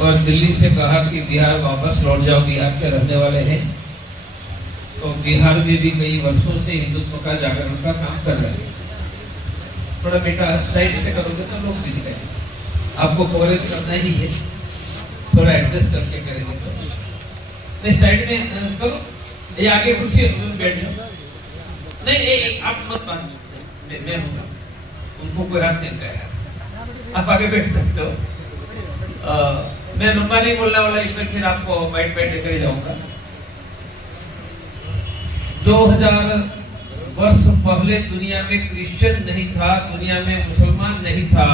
और दिल्ली से कहा कि बिहार वापस लौट जाओ, बिहार के रहने वाले हैं। तो बिहार में भी कई वर्षों से हिंदुत्व का जागरण का काम कर रहे हैं। थोड़ा बेटा साइड से करोगे तो लोग दिख रहे हैं, आपको कवरेज करना ही है, थोड़ा एडजस्ट करके करेंगे तो नहीं। साइड में करो, ये आगे कुर्सी बैठ जाओ। नहीं आप मत बात, मैं उनको कोई हाथ नहीं लगाया, आप आगे बैठ सकते हो। मैं लंबा नहीं बोलने वाला, इसमें फिर आपको वाइट बैठ लेकर जाऊंगा। 2000 वर्ष पहले दुनिया में क्रिश्चियन नहीं था, दुनिया में मुसलमान नहीं था।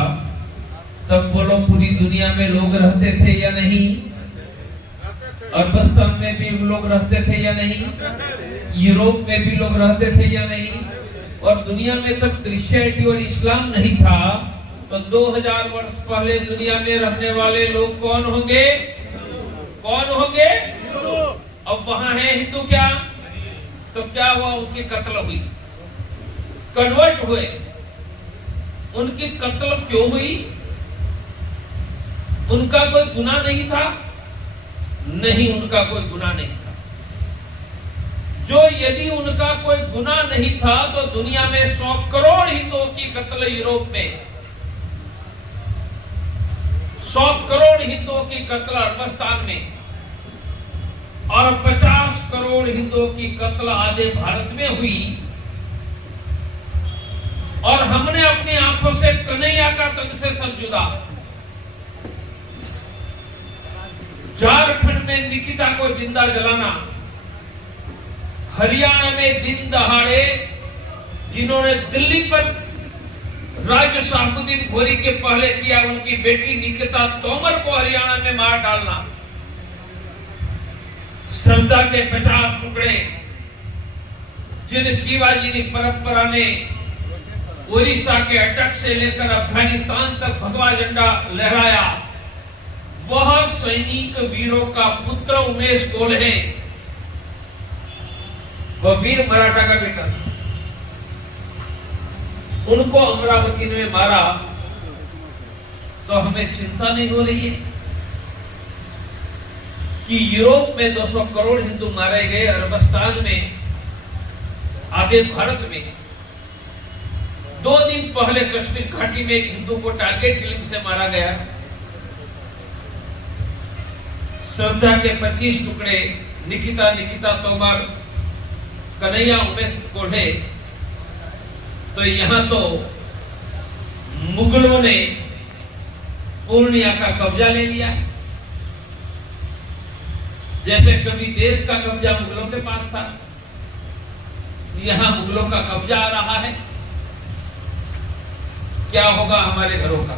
तब बोलो पूरी दुनिया में लोग रहते थे या नहीं? अरबस्तान में भी लोग रहते थे या नहीं? यूरोप में भी लोग रहते थे या नहीं? और दुनिया में तब क्रिश्चियनिटी और इस्लाम नहीं था। तो 2000 वर्ष पहले दुनिया में रहने वाले लोग कौन होंगे? कौन होंगे? अब वहां है हिंदू क्या? तो क्या हुआ? उनकी कत्ल हुई, कन्वर्ट हुए। उनकी कत्ल क्यों हुई? उनका कोई गुनाह नहीं था? नहीं, उनका कोई गुनाह नहीं था। जो यदि उनका कोई गुनाह नहीं था तो दुनिया में 100 करोड़ हिंदुओं की कत्ल यूरोप में, 100 करोड़ हिंदुओं की कत्ल अरबस्तान में, और 50 करोड़ हिंदुओं की कत्ल आधे भारत में हुई। और हमने अपनी आंखों से कन्हैया का तन से सर जुदा। झारखंड में निकिता को जिंदा जलाना, हरियाणा में दिन दहाड़े जिन्होंने दिल्ली पर राज शाहबुद्दीन घोरी के पहले किया, उनकी बेटी निकिता तोमर को हरियाणा में मार डालना, श्रद्धा के 50 टुकड़े जिन शिवाजी की परंपरा ने उड़ीसा के अटक से लेकर अफगानिस्तान तक भगवा झंडा लहराया, वह सैनिक वीरों का पुत्र उमेश गोल्हे, वह वीर मराठा का बेटा, उनको अमरावती में मारा। तो हमें चिंता नहीं हो रही है कि यूरोप में 200 करोड़ हिंदू मारे गए, अरबस्तान में, आधे भारत में। 2 दिन पहले कश्मीर घाटी में एक हिंदू को टारगेट किलिंग से मारा गया। श्रद्धा के 25 टुकड़े, निकिता तोमर, कन्हैया उमेश गोल्हे। तो यहां तो मुगलों ने पूर्णिया का कब्जा ले लिया, जैसे कभी देश का कब्जा मुगलों के पास था, यहां मुगलों का कब्जा आ रहा है। क्या होगा हमारे घरों का,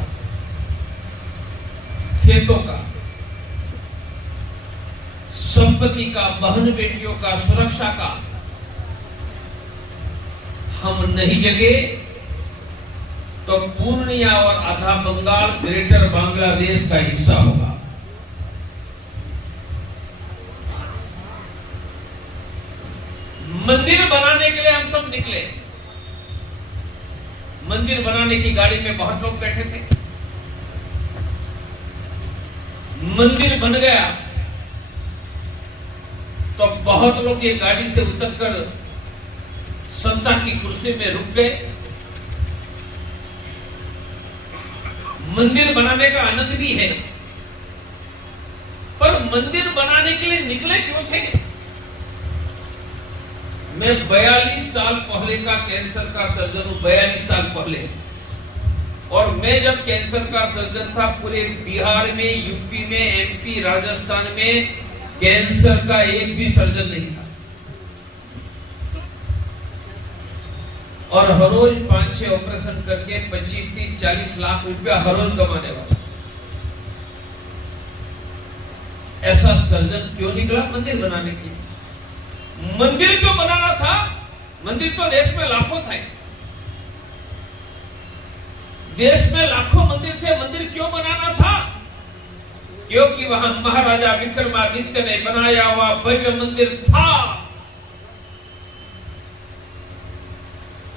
खेतों का, संपत्ति का, बहन बेटियों का, सुरक्षा का? हम नहीं जगे तो पूर्णिया और आधा बंगाल ग्रेटर बांग्लादेश का हिस्सा होगा। मंदिर बनाने के लिए हम सब निकले, मंदिर बनाने की गाड़ी में बहुत लोग बैठे थे, मंदिर बन गया तो बहुत लोग ये गाड़ी से उतरकर संता की कुर्सी में रुक गए। मंदिर बनाने का आनंद भी है, पर मंदिर बनाने के लिए निकले क्यों थे? मैं 42 साल पहले का कैंसर का सर्जन हूं, 42 साल पहले। और मैं जब कैंसर का सर्जन था, पूरे बिहार में, यूपी में, एमपी, राजस्थान में कैंसर का एक भी सर्जन नहीं था। और हर रोज 5-6 ऑपरेशन करके 25-30-40 लाख रुपया हर रोज कमाने वाला ऐसा सर्जन क्यों निकला मंदिर बनाने के लिए? मंदिर क्यों बनाना था? मंदिर तो देश में लाखों थे, देश में लाखों मंदिर थे, मंदिर क्यों बनाना था? क्योंकि वहां महाराजा विक्रमादित्य ने बनाया हुआ भव्य मंदिर था।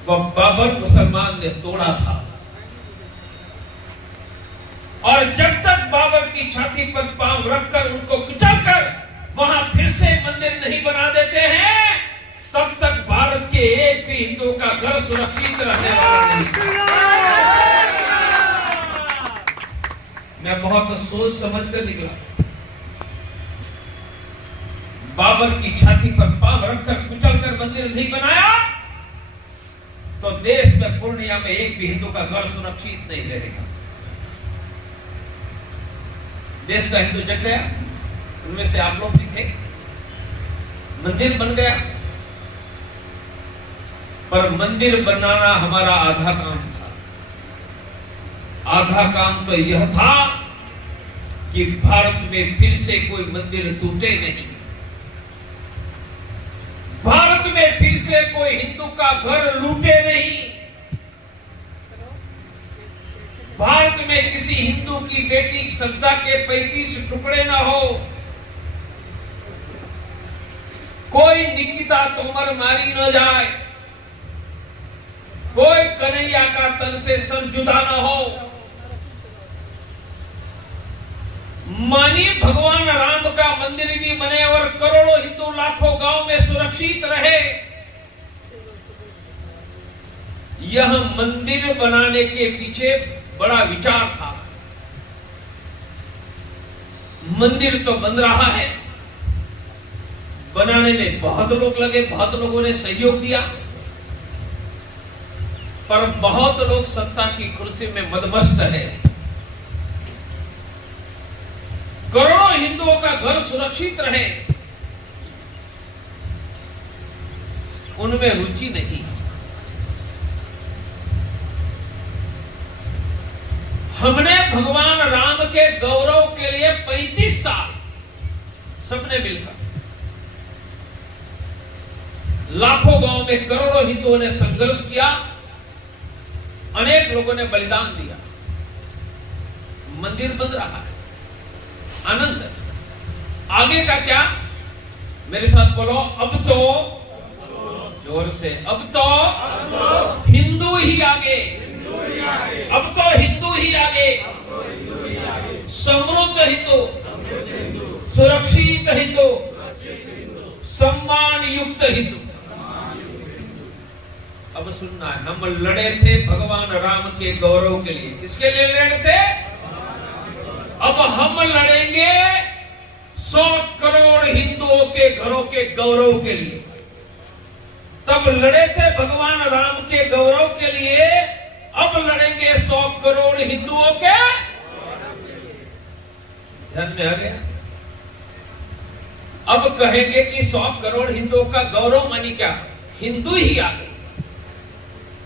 वह बाबर मुसलमान ने तोड़ा था। और जब तक बाबर की छाती पर मैं बहुत सोच समझ कर निकला। बाबर की छाती पर पांव रखकर कुचल कर मंदिर नहीं बनाया तो देश में, पूर्णिया में एक भी हिंदू का घर सुरक्षित नहीं रहेगा। देश का हिंदू जग गया, उनमें से आप लोग भी थे। मंदिर बन गया, पर मंदिर बनाना हमारा आधा काम था। आधा काम तो यह था कि भारत में फिर से कोई मंदिर टूटे नहीं, भारत में फिर से कोई हिंदू का घर लूटे नहीं, भारत में किसी हिंदू की बेटी श्रद्धा के 35 टुकड़े ना हो, कोई निकिता तोमर मारी न जाए, कोई कन्हैया का तन से सर जुदा ना हो। मानिए भगवान राम का मंदिर भी बने और करोड़ों हिंदू लाखों गांव में सुरक्षित रहे। यह मंदिर बनाने के पीछे बड़ा विचार था। मंदिर तो बन रहा है, बनाने में बहुत लोग लगे, बहुत लोगों ने सहयोग दिया, पर बहुत लोग सत्ता की कुर्सी में मदमस्त है। करोड़ों हिंदुओं का घर सुरक्षित रहे, उनमें रुचि नहीं। हमने भगवान राम के गौरव के लिए 35 साल सबने मिलकर, लाखों गांव में करोड़ों हिंदुओं ने संघर्ष किया, अनेक लोगों ने बलिदान दिया। मंदिर बन रहा है, आनंद है। आगे का क्या? मेरे साथ बोलो, अब तो जोर से, अब तो हिंदू ही आगे, अब तो हिंदू ही आगे, समृद्ध हिंदू, सुरक्षित हिंदू, सम्मान युक्त हिंदू। अब सुनना है, हम लड़े थे भगवान राम के गौरव के लिए। किसके लिए लड़े थे? अब हम लड़ेंगे 100 करोड़ हिंदुओं के घरों के गौरव के लिए। तब लड़े थे भगवान राम के गौरव के लिए, अब लड़ेंगे 100 करोड़ हिंदुओं के। ध्यान में आ गया? अब कहेंगे कि 100 करोड़ हिंदुओं का गौरव मानी क्या? हिंदू ही आगे,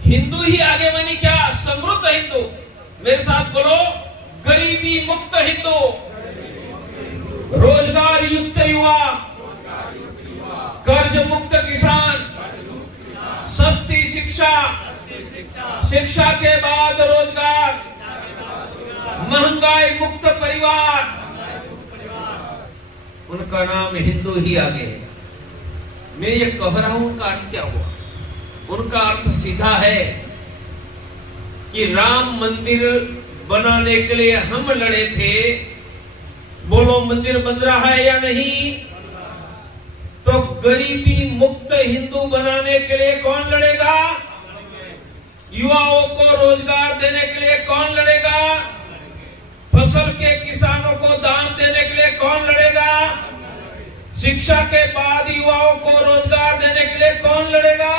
हिंदू ही आगे मानी क्या? समृद्ध हिंदू। मेरे साथ बोलो, गरीबी मुक्त हिंदू, रोजगार युक्त युवा, कर्ज मुक्त किसान, सस्ती शिक्षा, शिक्षा के बाद रोजगार, महंगाई मुक्त परिवार, उनका नाम हिंदू ही आगे है। मैं ये कह रहा हूं, उनका अर्थ क्या हुआ? उनका अर्थ सीधा है कि राम मंदिर बनाने के लिए हम लड़े थे। बोलो, मंदिर बन रहा है या नहीं? तो गरीबी मुक्त हिंदू बनाने के लिए कौन लड़ेगा? युवाओं को रोजगार देने के लिए कौन लड़ेगा? फसल के किसानों को दाम देने के लिए कौन लड़ेगा? शिक्षा के बाद युवाओं को रोजगार देने के लिए कौन लड़ेगा?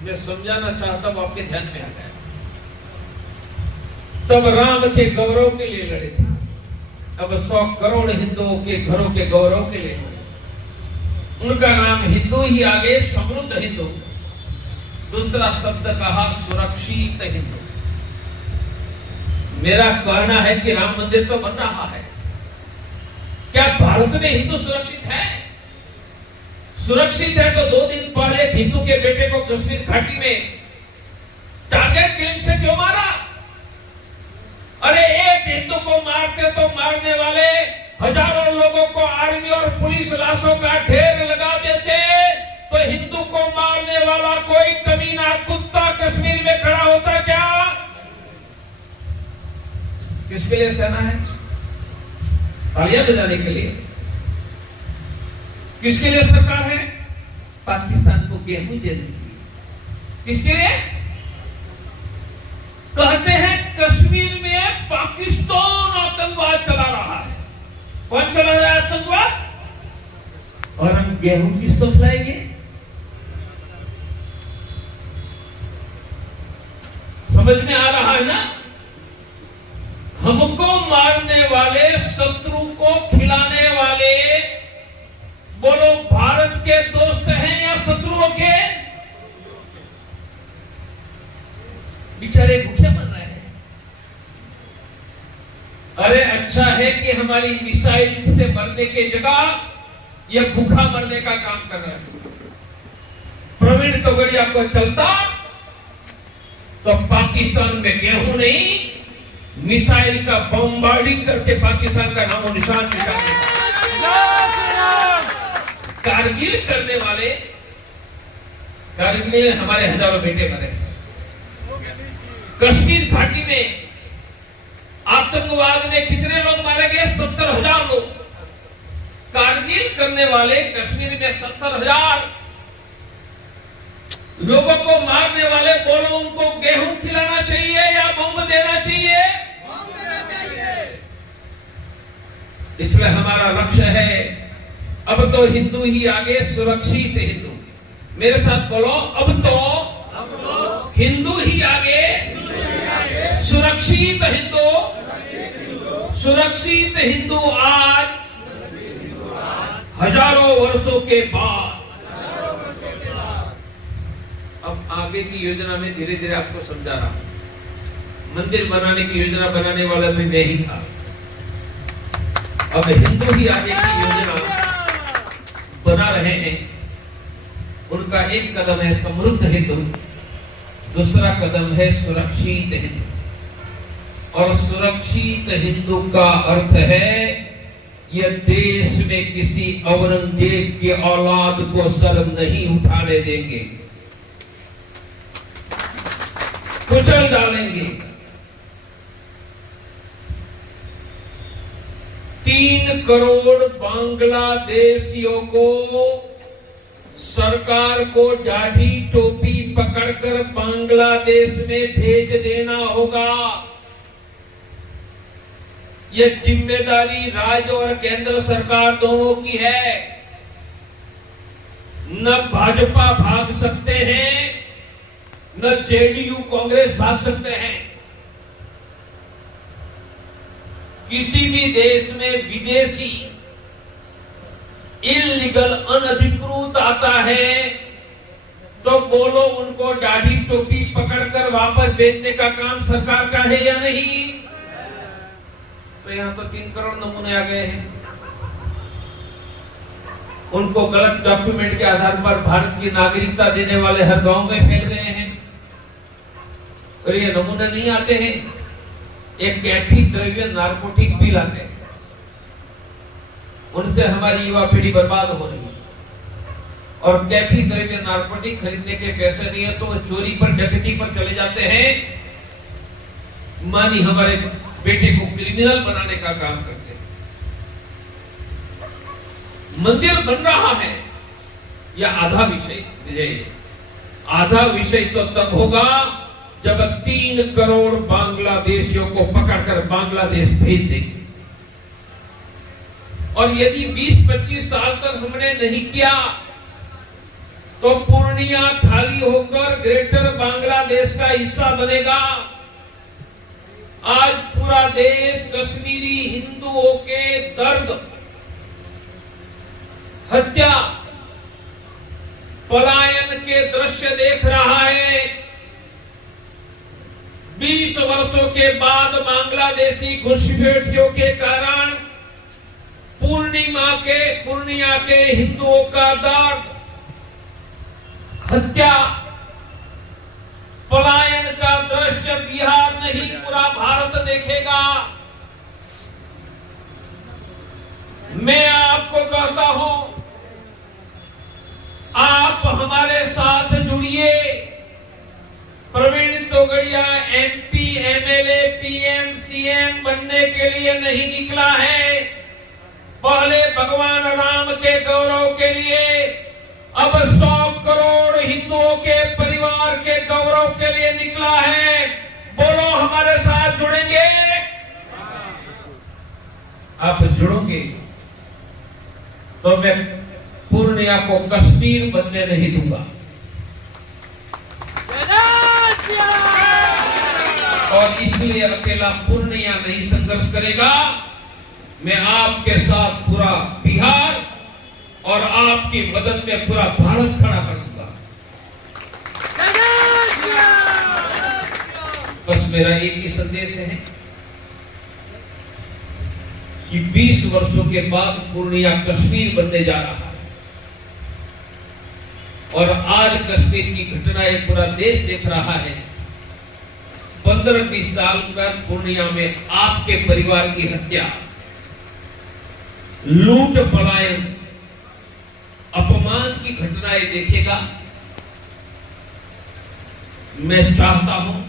मैं समझाना चाहता हूं, आपके ध्यान में आ गया। तब राम के गौरव के लिए लड़े थे, अब 100 करोड़ हिंदुओं के घरों के गौरव के लिए लड़े। उनका नाम हिंदू ही आगे, समृद्ध हिंदू। दूसरा शब्द कहा, सुरक्षित हिंदू। मेरा कहना है कि राम मंदिर तो बन रहा है, क्या भारत में हिंदू सुरक्षित है? सुरक्षित है तो 2 दिन पहले हिंदू के बेटे को कश्मीर घाटी में टारगेट किलिंग से क्यों मारा? अरे एक हिंदू को मारते तो मारने वाले हजारों लोगों को आर्मी और पुलिस लाशों का ढेर लगा देते, तो हिंदू को मारने वाला कोई कमीना कुत्ता कश्मीर में खड़ा होता क्या? किसके लिए सेना है? तालियां बजाने के लिए? किसके लिए सरकार है? पाकिस्तान को गेहूं देने के लिए। किसके लिए? कहते हैं कश्मीर गेहूं किसको खिलाएंगे? समझ में आ रहा है ना? हमको मारने वाले, शत्रु को खिलाने वाले, बोलो भारत के दोस्त हैं या शत्रुओं के? बेचारे भूखे मर रहे हैं। अरे अच्छा है कि हमारी मिसाइल से मरने के जगह यह भूखा मरने का काम कर रहा है। प्रवीण तोगड़िया को चलता तो पाकिस्तान में गेहूं नहीं, मिसाइल का बमबार्डिंग करके पाकिस्तान का नामो निशान मिटा देगा। कारगिल करने वाले, कारगिल में हमारे हजारों बेटे मरे। कश्मीर घाटी में आतंकवाद में कितने लोग मारे गए? 70,000 लोग। कारगिल करने वाले कश्मीर में 70,000 लोगों को मारने वाले, बोलो उनको गेहूं खिलाना चाहिए या बम देना चाहिए? इसलिए हमारा लक्ष्य है, अब तो हिंदू ही आगे, सुरक्षित हिंदू। मेरे साथ बोलो, अब तो हिंदू ही आगे, सुरक्षित हिंदू। सुरक्षित हिंदू आज हजारों वर्षों के बाद। अब आगे की योजना में धीरे धीरे आपको समझा रहा हूं। मंदिर बनाने की योजना बनाने वाला भी मैं ही था। अब हिंदू ही आगे की योजना बना रहे हैं। उनका एक कदम है समृद्ध हिंदू, दूसरा कदम है सुरक्षित हिंदू। और सुरक्षित हिंदू का अर्थ है, यह देश में किसी औरंगजेब के औलाद को सर नहीं उठाने देंगे, कुचल डालेंगे। 3 करोड़ बांग्लादेशियों को सरकार को दाढ़ी टोपी पकड़कर बांग्लादेश में भेज देना होगा। यह जिम्मेदारी राज्य और केंद्र सरकार दोनों की है। न भाजपा भाग सकते हैं, न जेडीयू कांग्रेस भाग सकते हैं। किसी भी देश में विदेशी इल्लीगल, अनधिकृत आता है तो बोलो उनको दाढ़ी टोपी पकड़कर वापस भेजने का काम सरकार का है या नहीं? तो यहां तो 3 करोड़ नमूने आ गए हैं। उनको गलत डॉक्यूमेंट के आधार पर भारत की नागरिकता देने वाले हर गांव में फैल गए हैं। और ये नमूने नहीं आते हैं, एक कैफी द्रव्य नारकोटिक भी लाते हैं। उनसे हमारी युवा पीढ़ी बर्बाद हो रही है। और कैफी द्रव्य नारकोटिक खरीदने के पैसे नहीं है तो चोरी पर, डकैती पर चले जाते हैं। मानी हमारे बेटे को क्रिमिनल बनाने का काम करते हैं। मंदिर बन रहा है, यह आधा विषय। आधा विषय तो तब होगा जब 3 करोड़ बांग्लादेशियों को पकड़कर बांग्लादेश भेज देंगे। और यदि 20-25 साल तक हमने नहीं किया तो पूर्णिया खाली होकर ग्रेटर बांग्लादेश का हिस्सा बनेगा। आज पूरा देश कश्मीरी हिंदुओं के दर्द, हत्या, पलायन के दृश्य देख रहा है। 20 वर्षों के बाद बांग्लादेशी घुसपैठियों के कारण पूर्णिया के हिंदुओं का दर्द, हत्या, पलायन का दृश्य बिहार नहीं पूरा भारत देखेगा। मैं आपको कहता हूं, आप हमारे साथ जुड़िए। Praveen Togadia MP, MLA, PM, CM बनने के लिए नहीं निकला है। पहले भगवान राम के गौरव के लिए, अब 100 करोड़ हिंदुओं के परिवार के गौरव के लिए निकला है। बोलो हमारे साथ जुड़ेंगे? आप जुड़ोगे तो मैं पूर्णिया को कश्मीर बनने नहीं दूंगा। और इसलिए अकेला पूर्णिया नहीं संघर्ष करेगा, मैं आपके साथ पूरा बिहार और आपकी मदद में पूरा भारत खड़ा कर दूंगा। बस मेरा एक ही संदेश है कि 20 वर्षों के बाद पूर्णिया कश्मीर बनने जा रहा है और आज कश्मीर की घटनाएं पूरा देश देख रहा है। 15-20 साल बाद पूर्णिया में आपके परिवार की हत्या, लूट, पलायन, अपमान की घटनाएं देखेगा। मैं चाहता हूं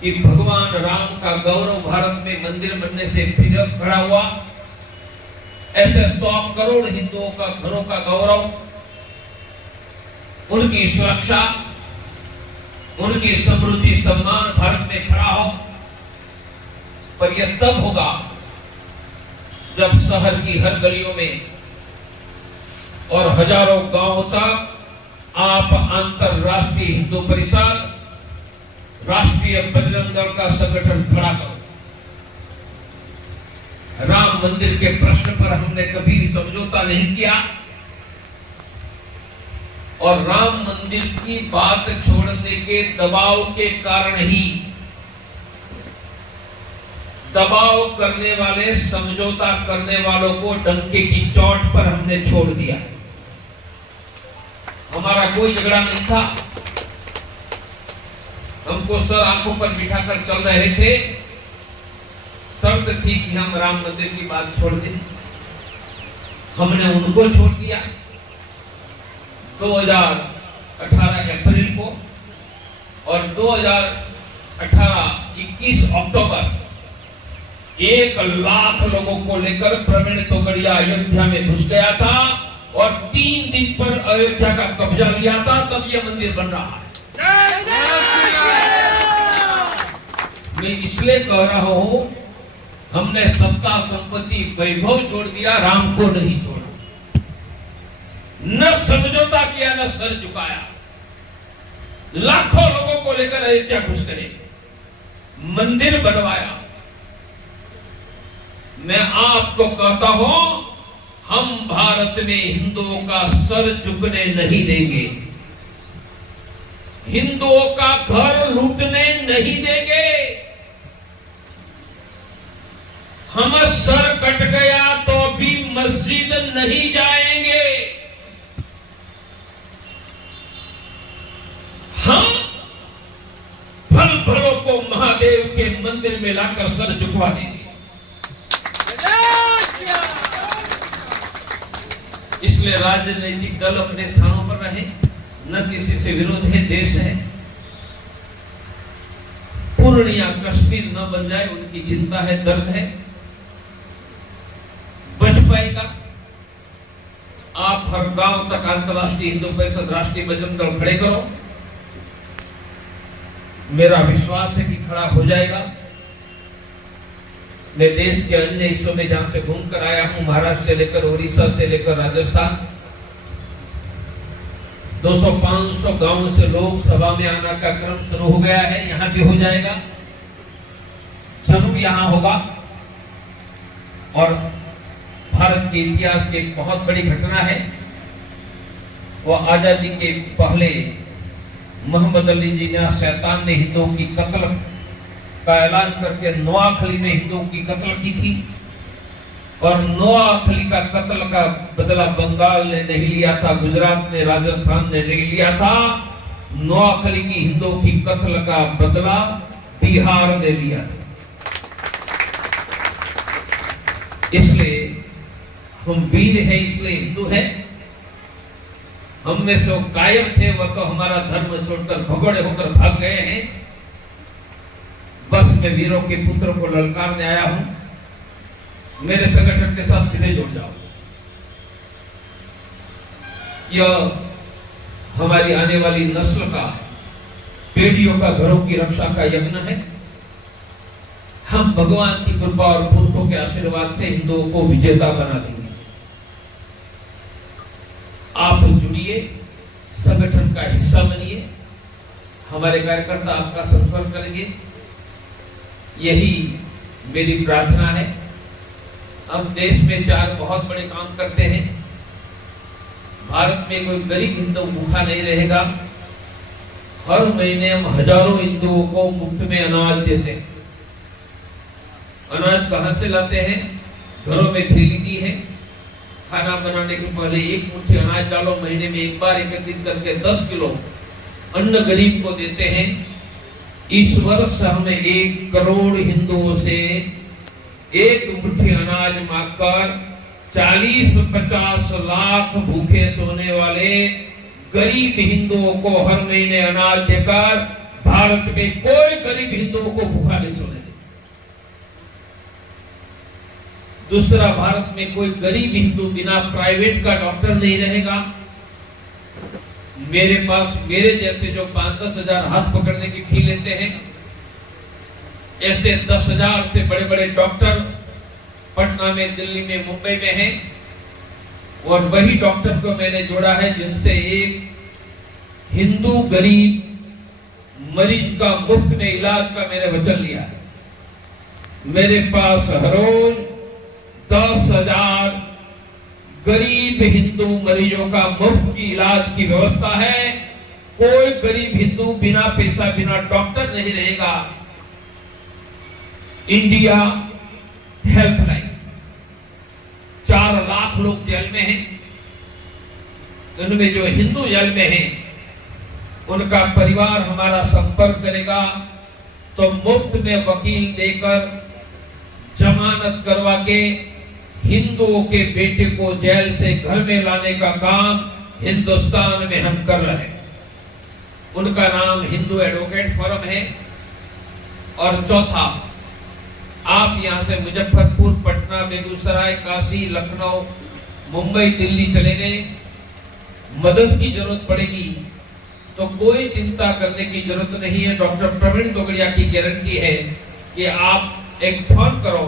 कि भगवान राम का गौरव भारत में मंदिर बनने से फिर खड़ा हुआ, ऐसे 100 करोड़ हिंदुओं का घरों का गौरव, उनकी सुरक्षा, उनकी समृद्धि, सम्मान भारत में खड़ा हो। पर यह तब होगा जब शहर की हर गलियों में और हजारों गांवों तक आप अंतरराष्ट्रीय हिंदू परिषद, राष्ट्रीय बजरंग दल का संगठन खड़ा करो। राम मंदिर के प्रश्न पर हमने कभी समझौता नहीं किया और राम मंदिर की बात छोड़ने के दबाव के कारण ही दबाव करने वाले, समझौता करने वालों को डंके की चोट पर हमने छोड़ दिया। हमारा कोई झगड़ा नहीं था, हमको सर आंखों पर बिठाकर चल रहे थे। शर्त थी कि हम राम मंदिर की बात छोड़ दें। हमने उनको छोड़ दिया। 2018 अप्रैल को और 2018-21 अक्टूबर 1 लाख लोगों को लेकर प्रवीण तोगड़िया अयोध्या में घुस गया था और 3 दिन पर अयोध्या का कब्जा लिया था। तब यह मंदिर बन रहा है। मैं इसलिए कह रहा हूं, हमने सत्ता, संपत्ति, वैभव छोड़ दिया, राम को नहीं छोड़ा। न समझौता किया, न सर झुकाया। लाखों लोगों को लेकर अयोध्या घुस गए, मंदिर बनवाया। मैं आपको कहता हूं, हम भारत में हिंदुओं का सर झुकने नहीं देंगे, हिंदुओं का घर लूटने नहीं देंगे। हम सर कट गया तो भी मस्जिद नहीं जाएंगे। हम फल फलों को महादेव के मंदिर में लाकर सर झुकवा देंगे। इसलिए राजनीतिक दल अपने स्थानों पर रहे, न किसी से विरोध है, देश है। पूर्णिया कश्मीर न बन जाए उनकी चिंता है, दर्द है। बच पाएगा। आप हर गांव तक अंतर्राष्ट्रीय हिंदू परिषद, राष्ट्रीय बजरंग दल खड़े करो। मेरा विश्वास है कि खड़ा हो जाएगा। मैं देश के अन्य हिस्सों में जहां से घूम कर आया हूं, महाराष्ट्र से लेकर उड़ीसा से लेकर राजस्थान, 200-500 गांवों से लोग सभा में आना का क्रम शुरू हो गया है। यहां भी हो जाएगा, जरूर यहां होगा। और भारत के इतिहास की एक बहुत बड़ी घटना है, वो आजादी के पहले मोहम्मद अली जिन्ना शैतान ने हिंदुओं की कत्ल का ऐलान करके नोआखली में हिंदुओं की कत्ल की थी। और नोआखली का कत्ल का बदला बंगाल ने नहीं लिया था, गुजरात ने, राजस्थान ने नहीं लिया था। नोआखली की हिंदुओं की कत्ल का बदला बिहार ने लिया था। इसलिए हम वीर हैं, इसलिए हिंदू हैं। हम में से वो कायर थे, वह तो हमारा धर्म छोड़कर भगोड़े होकर भाग गए हैं। बस मैं वीरों के पुत्र को ललकारने आया हूं, मेरे संगठन के साथ सीधे जुड़ जाओ। यह हमारी आने वाली नस्ल का, पीढ़ियों का, घरों की रक्षा का यज्ञ है। हम भगवान की कृपा और पुरखों के आशीर्वाद से हिंदुओं को विजेता बना देंगे। जुड़िए, संगठन का हिस्सा बनिए, हमारे कार्यकर्ता आपका संपर्क करेंगे, यही मेरी प्रार्थना है। हम देश में 4 बहुत बड़े काम करते हैं। भारत में कोई गरीब हिंदू भूखा नहीं रहेगा। हर महीने हम हजारों हिंदुओं को मुफ्त में अनाज देते हैं। अनाज कहां से लाते हैं? घरों में थैली दी है, खाना बनाने के पहले 1 मुट्ठी अनाज डालो, महीने में एक बार एकत्रित करके 10 किलो अन्न गरीब को देते हैं। इस वर्ष हमें 1 करोड़ हिंदुओं से 1 मुट्ठी अनाज मांगकर 40-50 लाख भूखे सोने वाले गरीब हिंदुओं को हर महीने अनाज देकर भारत में कोई गरीब हिंदुओं को भूखा नहीं सोने दे। दूसरा, भारत में कोई गरीब हिंदू बिना प्राइवेट का डॉक्टर नहीं रहेगा। मेरे पास मेरे जैसे जो 5-10 हजार हाथ पकड़ने की फी लेते हैं, ऐसे 10,000 से बड़े बड़े डॉक्टर पटना में, दिल्ली में, मुंबई में हैं। और वही डॉक्टर को मैंने जोड़ा है जिनसे एक हिंदू गरीब मरीज का मुफ्त में इलाज का मैंने वचन लिया है। मेरे पास हर रोज 10,000 गरीब हिंदू मरीजों का मुफ्त की इलाज की व्यवस्था है। कोई गरीब हिंदू बिना पैसा, बिना डॉक्टर नहीं रहेगा। इंडिया हेल्पलाइन, 4 लाख लोग जेल में हैं। उनमें जो हिंदू जेल में हैं, उनका परिवार हमारा संपर्क करेगा तो मुफ्त में वकील देकर जमानत करवा के हिंदुओं के बेटे को जेल से घर में लाने का काम हिंदुस्तान में हम कर रहे हैं। उनका नाम हिंदू एडवोकेट फोरम है। और चौथा, आप यहां से मुजफ्फरपुर, पटना, बेगूसराय, काशी, लखनऊ, मुंबई, दिल्ली चले गए, मदद की जरूरत पड़ेगी तो कोई चिंता करने की जरूरत नहीं है। डॉक्टर प्रवीण तोगड़िया की गारंटी है कि आप एक फोन करो,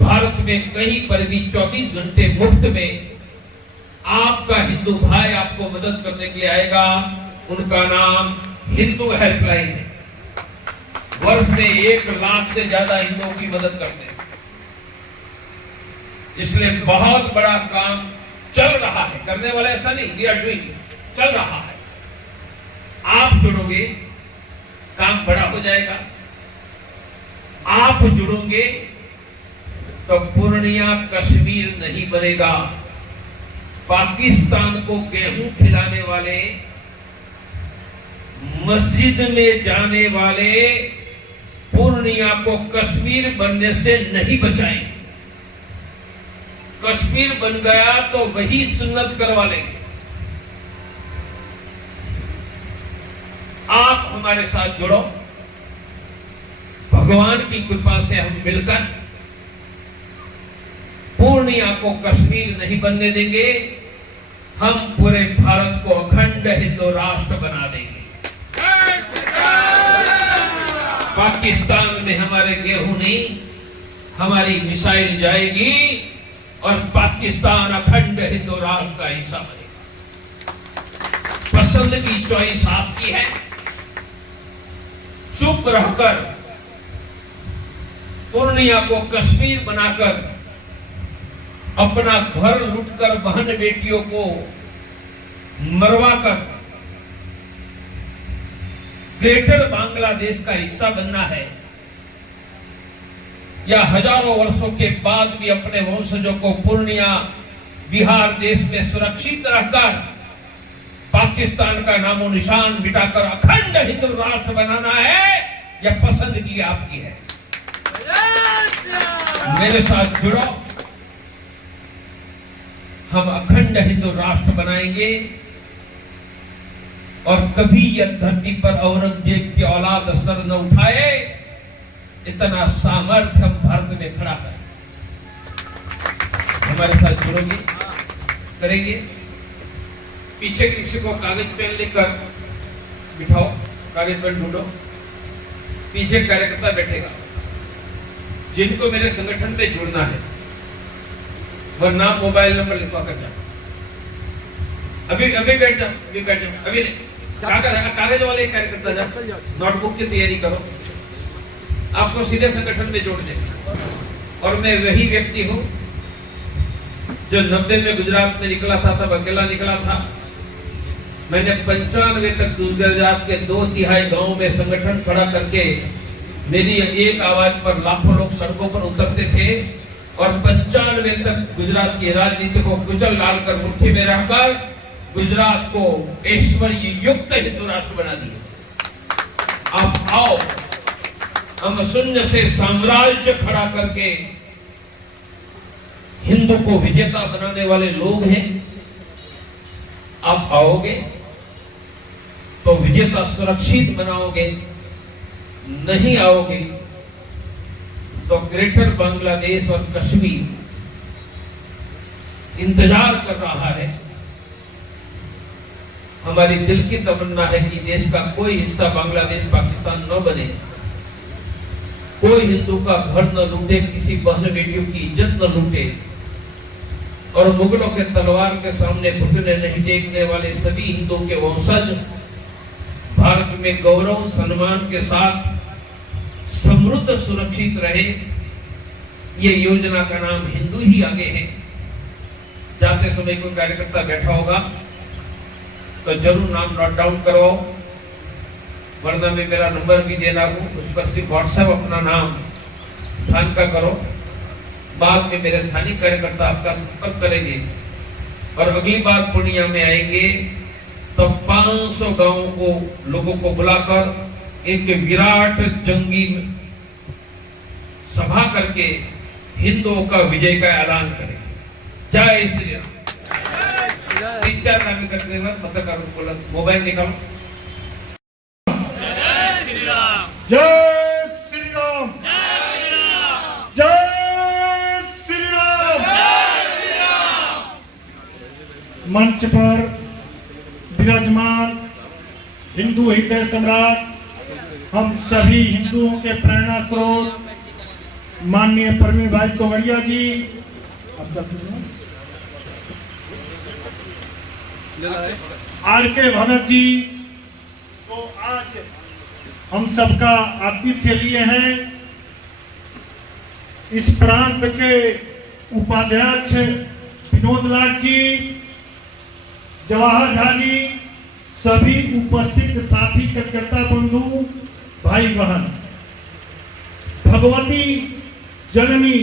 भारत में कहीं पर भी 24 घंटे मुफ्त में आपका हिंदू भाई आपको मदद करने के लिए आएगा। उनका नाम हिंदू हेल्पलाइन है। वर्ष में 1 लाख से ज्यादा हिंदुओं की मदद करते हैं। इसलिए बहुत बड़ा काम चल रहा है। करने वाले ऐसा नहीं, वी आर डूइंग, चल रहा है। आप जुड़ोगे, काम बड़ा हो जाएगा। आप जुड़ोगे तो पूर्णिया कश्मीर नहीं बनेगा। पाकिस्तान को गेहूं खिलाने वाले, मस्जिद में जाने वाले पूर्णिया को कश्मीर बनने से नहीं बचाएंगे। कश्मीर बन गया तो वही सुन्नत करवा लेंगे। आप हमारे साथ जुड़ो। भगवान की कृपा से हम मिलकर पूर्णिया को कश्मीर नहीं बनने देंगे। हम पूरे भारत को अखंड हिंदू राष्ट्र बना देंगे। पाकिस्तान में हमारे गेहूं नहीं, हमारी मिसाइल जाएगी और पाकिस्तान अखंड हिंदू राष्ट्र का हिस्सा बनेगा। पसंद की चॉइस आपकी है। चुप रहकर पूर्णिया को कश्मीर बनाकर अपना घर लूटकर बहन बेटियों को मरवाकर ग्रेटर बांग्लादेश का हिस्सा बनना है, या हजारों वर्षों के बाद भी अपने वंशजों को पूर्णिया बिहार देश में सुरक्षित रहकर पाकिस्तान का नामो निशान मिटाकर अखंड हिंदू राष्ट्र बनाना है, यह पसंदगी आपकी है। मेरे साथ जुड़ो, हम अखंड हिंदू राष्ट्र बनाएंगे और कभी यह धरती पर औरंगजेब की औलाद सर न उठाए, इतना सामर्थ्य हम भारत में खड़ा करें। हमारे साथ जुड़ोगे, करेंगे। पीछे किसी को कागज पेन लेकर बिठाओ, कागज पेन ढूंढो। पीछे कार्यकर्ता बैठेगा जिनको मेरे संगठन में जुड़ना है, वह नाम, मोबाइल नंबर लिखवा कर जाओ। अभी अभी बैठ जाओ, अभी बैठ जाओ, अभी नहीं। कागज वाले कार्यकर्ता जाओ, नोटबुक की तैयारी करो, आपको सीधे संगठन में जोड़ देंगे। और मैं वही व्यक्ति हूँ जो 90 में गुजरात में निकला था, तब अकेला निकला था। मैंने 95 तक गुजरात के 2/3 गांव में संगठन खड़ा करके मेरी एक आवाज पर लाखों लोग सड़कों पर उतरते थे, और 95 तक गुजरात की राजनीति को कुचल डालकर मुट्ठी में रखकर गुजरात को ऐश्वर्य युक्त हिंदू राष्ट्र बना दिया। आप आओ, हम शून्य से साम्राज्य खड़ा करके हिंदू को विजेता बनाने वाले लोग हैं। आप आओगे तो विजेता सुरक्षित बनाओगे, नहीं आओगे तो ग्रेटर बांग्लादेश और कश्मीर इंतजार कर रहा है। हमारी दिल की तमन्ना है कि देश का कोई हिस्सा बांग्लादेश पाकिस्तान न बने, कोई हिंदू का घर न लूटे, किसी बहन बेटियों की इज्जत न लूटे, और मुगलों के तलवार के सामने घुटने नहीं टेकने वाले सभी हिंदू के वंशज भारत में गौरव सम्मान के साथ समृद्ध सुरक्षित रहे। ये योजना का नाम हिंदू ही आगे है। जाते समय कोई कार्यकर्ता बैठा होगा तो जरूर नाम नोट डाउन करवाओ, वरना में मेरा नंबर भी देना हूं, उस पर सिर्फ व्हाट्सएप अपना नाम स्थान का करो। बाद में मेरे स्थानीय कार्यकर्ता आपका संपर्क करेंगे, और अगली बार पूर्णिया में आएंगे तो 500 गांवों को लोगों को बुलाकर एक विराट जंगी सभा करके हिंदुओं का विजय का ऐलान करें। जय श्री राम। 3-4 नामी करने में पत्रकारों को बोला, मोबाइल निकालो। जय श्री राम, जय श्री राम, जय श्री राम। मंच पर विराजमान हिंदू हृदय सम्राट, हम सभी हिंदुओं के प्रेरणा स्रोत माननीय प्रवीण भाई तोगड़िया जी, आपका आर के भगत जी, तो आज हम सबका आतिथ्य लिए हैं। इस प्रांत के उपाध्यक्ष विनोद लाल जी, जवाहर झा जी, सभी उपस्थित साथी कार्यकर्ता बंधु भाई बहन, भगवती जननी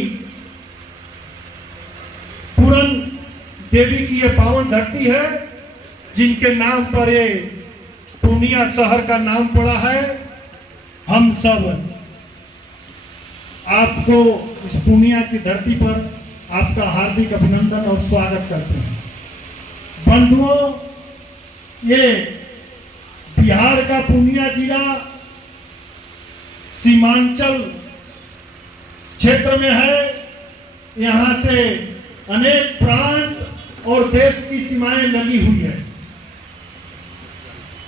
पूरन देवी की ये पावन धरती है, जिनके नाम पर ये पूर्णिया शहर का नाम पड़ा है। हम सब आपको इस पूर्णिया की धरती पर आपका हार्दिक अभिनंदन और स्वागत करते हैं। बंधुओं, ये बिहार का पूर्णिया जिला सीमांचल क्षेत्र में है। यहाँ से अनेक प्रांत और देश की सीमाएं लगी हुई है।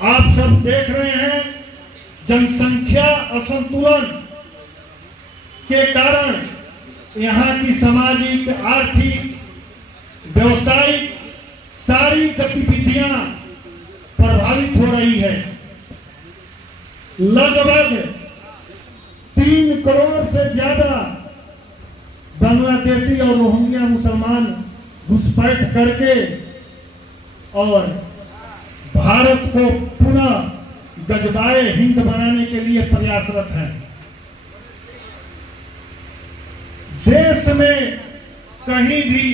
आप सब देख रहे हैं, जनसंख्या असंतुलन के कारण यहाँ की सामाजिक, आर्थिक, व्यवसायिक सारी गतिविधियां प्रभावित हो रही है। लगभग 3 करोड़ से ज्यादा बांग्लादेशी और रोहिंग्या मुसलमान घुसपैठ करके और भारत को पुनः गजबाए हिंद बनाने के लिए प्रयासरत हैं। देश में कहीं भी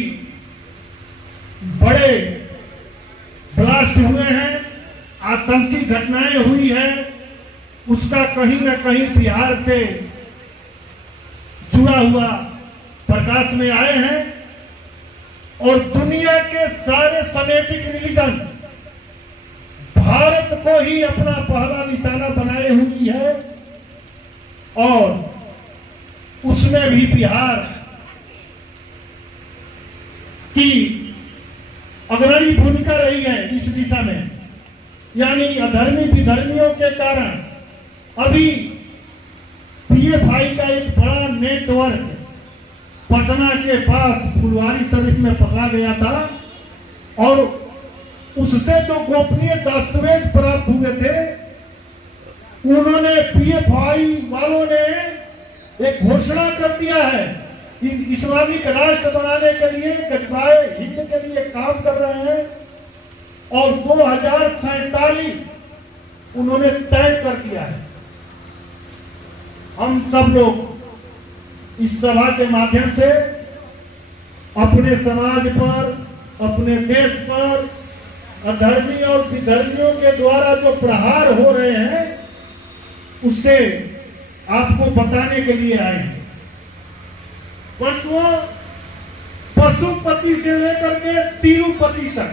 बड़े ब्लास्ट हुए हैं, आतंकी घटनाएं हुई है, उसका कहीं न कहीं बिहार से जुड़ा हुआ प्रकाश में आए हैं। और दुनिया के सारे समेटिक रिलीजन भारत को ही अपना पहला निशाना बनाए हुई है, और उसमें भी बिहार की अग्रणी भूमिका रही है इस दिशा में। यानी अधर्मी विधर्मियों के कारण अभी पीएफआई का एक बड़ा नेटवर्क पटना के पास फुलवारी शरीफ में पकड़ा गया था, और उससे जो गोपनीय दस्तावेज प्राप्त हुए थे, उन्होंने पीएफआई वालों ने एक घोषणा कर दिया है कि इस्लामिक राष्ट्र बनाने के लिए, गजवाए हिंद के लिए काम कर रहे हैं, और 2047 उन्होंने तय कर दिया है। हम सब लोग इस सभा के माध्यम से अपने समाज पर, अपने देश पर अधर्मी और विधर्मियों के द्वारा जो प्रहार हो रहे हैं, उससे आपको बताने के लिए आए हैं। बंधुओं, पशुपति से लेकर के तिरुपति तक,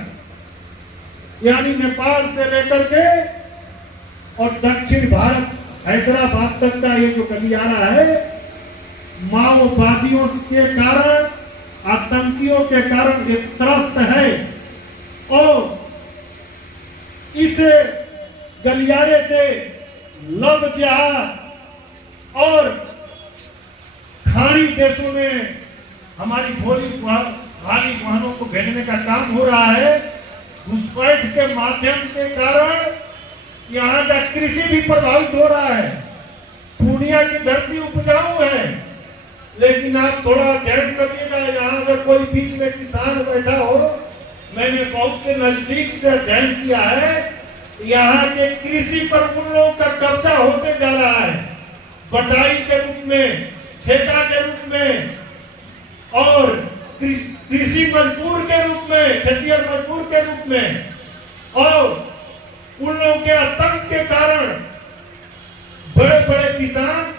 यानी नेपाल से लेकर के और दक्षिण भारत हैदराबाद तक का ये जो गलियारा है, माओवादियों के कारण, आतंकियों के कारण एक त्रस्त है। और इस गलियारे से लव जिहाद और खाड़ी देशों में हमारी भोली भाली बहनों को भेजने का काम हो रहा है। घुसपैठ के माध्यम के कारण यहाँ का कृषि भी प्रभावित हो रहा है। पूर्णिया की धरती उपजाऊ है, लेकिन आप थोड़ा ध्यान करिएगा, यहाँ अगर कोई बीच में किसान बैठा हो, मैंने बहुत के नजदीक से अध्ययन किया है, यहाँ के कृषि पर उन लोगों का कब्जा होते जा रहा है, बटाई के रूप में, ठेका के रूप में और कृषि मजदूर के रूप में, खेतिहर मजदूर के रूप में। और उन लोगों के आतंक के कारण बड़े बड़े किसान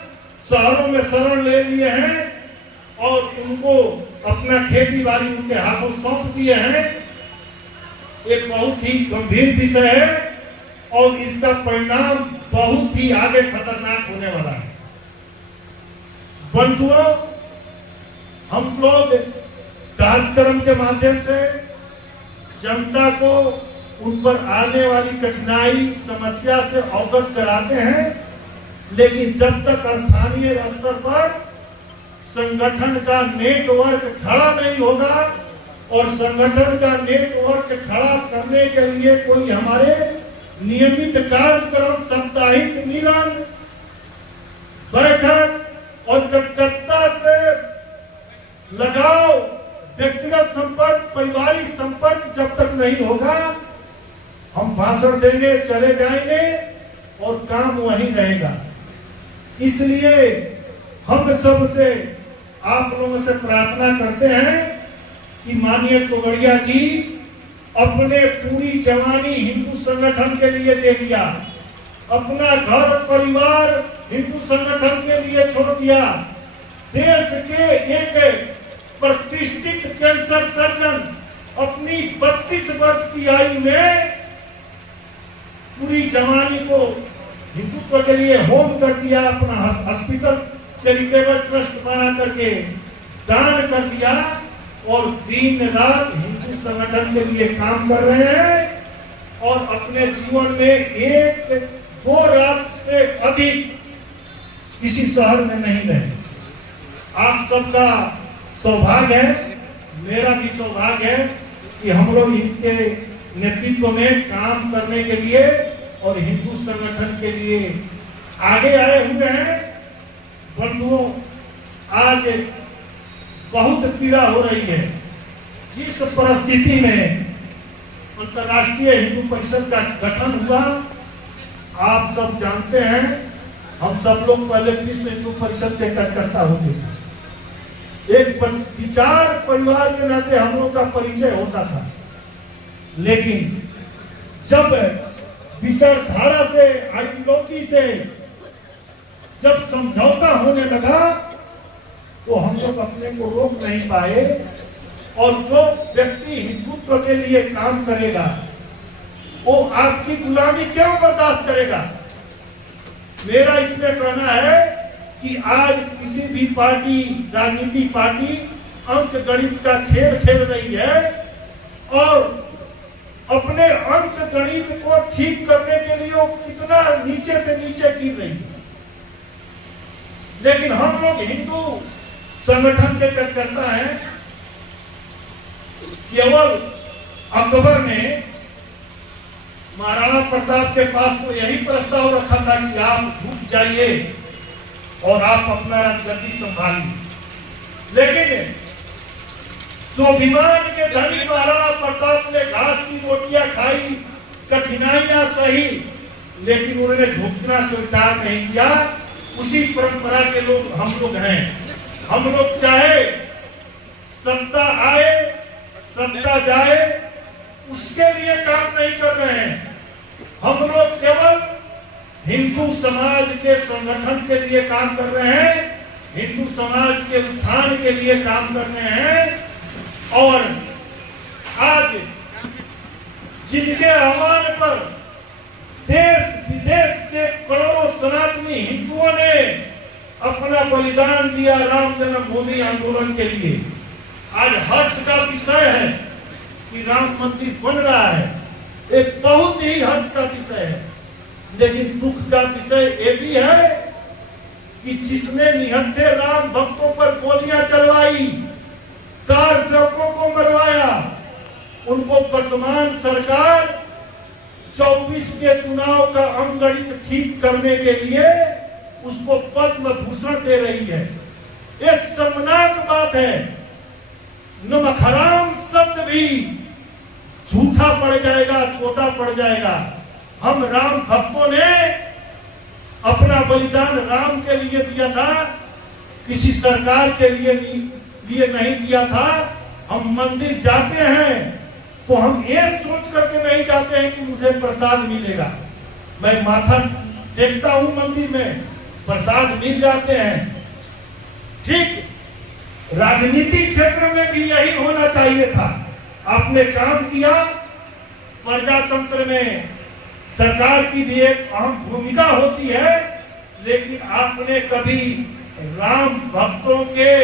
शहरों में शरण ले लिए हैं और उनको अपना खेती बाड़ी उनके हाथों सौंप दिए हैं। एक बहुत ही गंभीर विषय है और इसका परिणाम बहुत ही आगे खतरनाक होने वाला है। बंधुओं, हम लोग कार्यक्रम के माध्यम से जनता को उन पर आने वाली कठिनाई, समस्या से अवगत कराते हैं, लेकिन जब तक स्थानीय स्तर पर संगठन का नेटवर्क खड़ा नहीं होगा और संगठन का नेटवर्क खड़ा करने के लिए कोई हमारे नियमित कार्यक्रम, साप्ताहिक मिलन, बैठक और कर्तव्यता से लगाव, व्यक्तिगत संपर्क, पारिवारिक संपर्क जब तक नहीं होगा, हम भाषण देंगे, चले जाएंगे और काम वहीं रहेगा। इसलिए हम सबसे, आप लोगों से प्रार्थना करते हैं कि माननीय तोगड़िया जी अपने पूरी जवानी हिंदू संगठन के लिए दे दिया, अपना घर परिवार हिंदू संगठन के लिए छोड़ दिया, देश के एक प्रतिष्ठित कैंसर सर्जन अपनी 32 वर्ष की आयु में पूरी जवानी को हिंदुत्व के लिए होम कर दिया, अपना हॉस्पिटल चैरिटेबल ट्रस्ट बना करके दान कर दिया और दिन रात हिंदू संगठन के लिए काम कर रहे हैं और अपने जीवन में 1-2 रात से अधिक किसी शहर में नहीं रहे। आप सबका सौभाग्य है, मेरा भी सौभाग्य है कि हम लोग इनके नेतृत्व में काम करने के लिए और हिंदू संगठन के लिए आगे आए हुए हैं। बंधुओं, आज बहुत पीड़ा हो रही है। जिस परिस्थिति में अंतर्राष्ट्रीय हिंदू परिषद का गठन हुआ, आप सब जानते हैं, हम सब लोग पहले विश्व हिंदू परिषद के कार्यकर्ता होते थे। एक विचार परिवार के नाते हम लोग का परिचय होता था, लेकिन जब विचारधारा से, आइडियोलॉजी से जब समझौता होने लगा, तो हम लोग अपने को रोक नहीं पाए और जो व्यक्ति हिंदुत्व के लिए काम करेगा वो आपकी गुलामी क्यों बर्दाश्त करेगा। मेरा इसमें कहना है कि आज किसी भी पार्टी, राजनीति पार्टी अंक गणित का खेल खेल रही है और अपने अंक गणित को ठीक करने के लिए वो कितना नीचे से नीचे गिर रही है। लेकिन हम लोग हिंदू संगठन के कार्यकर्ता हैं। केवल अकबर ने महाराणा प्रताप के पास तो यही प्रस्ताव रखा था कि आप झुक जाइए और आप अपना गद्दी संभालिए, लेकिन स्वाभिमान के धनी महाराणा प्रताप ने घास की रोटियां खाई, कठिनाइयां सही, लेकिन उन्होंने झुकना स्वीकार नहीं किया। उसी परंपरा के लोग हम लोग हैं। हम लोग चाहे सत्ता आए सत्ता जाए उसके लिए काम नहीं कर रहे हैं। हम लोग केवल हिंदू समाज के संगठन के लिए काम कर रहे हैं, हिंदू समाज के उत्थान के लिए काम कर रहे हैं। और आज जिनके आह्वान पर देश विदेश के करोड़ों सनातनी हिंदुओं ने अपना बलिदान दिया राम जन्मभूमि आंदोलन के लिए, आज हर्ष का विषय है कि राम मंदिर बन रहा है। एक बहुत ही हर्ष का विषय है, लेकिन दुख का विषय ये भी है कि जिसने निहत्थे राम भक्तों पर गोलियां चलवाई, कार सेवकों को मरवाया, उनको वर्तमान सरकार 24 के चुनाव का अंगगणित ठीक करने के लिए उसको पद्म भूषण दे रही है। ये शर्मनाक बात है। नमक हराम शब्द भी झूठा पड़ जाएगा, छोटा पड़ जाएगा। हम राम भक्तों ने अपना बलिदान राम के लिए दिया था, किसी सरकार के लिए नहीं दिया था। हम मंदिर जाते हैं तो हम ये सोच करके नहीं जाते हैं कि मुझे प्रसाद मिलेगा। मैं माथा टेकता हूं मंदिर में, प्रसाद मिल जाते हैं। ठीक राजनीति क्षेत्र में भी यही होना चाहिए था। आपने काम किया, प्रजातंत्र में सरकार की भी एक अहम भूमिका होती है, लेकिन आपने कभी राम भक्तों के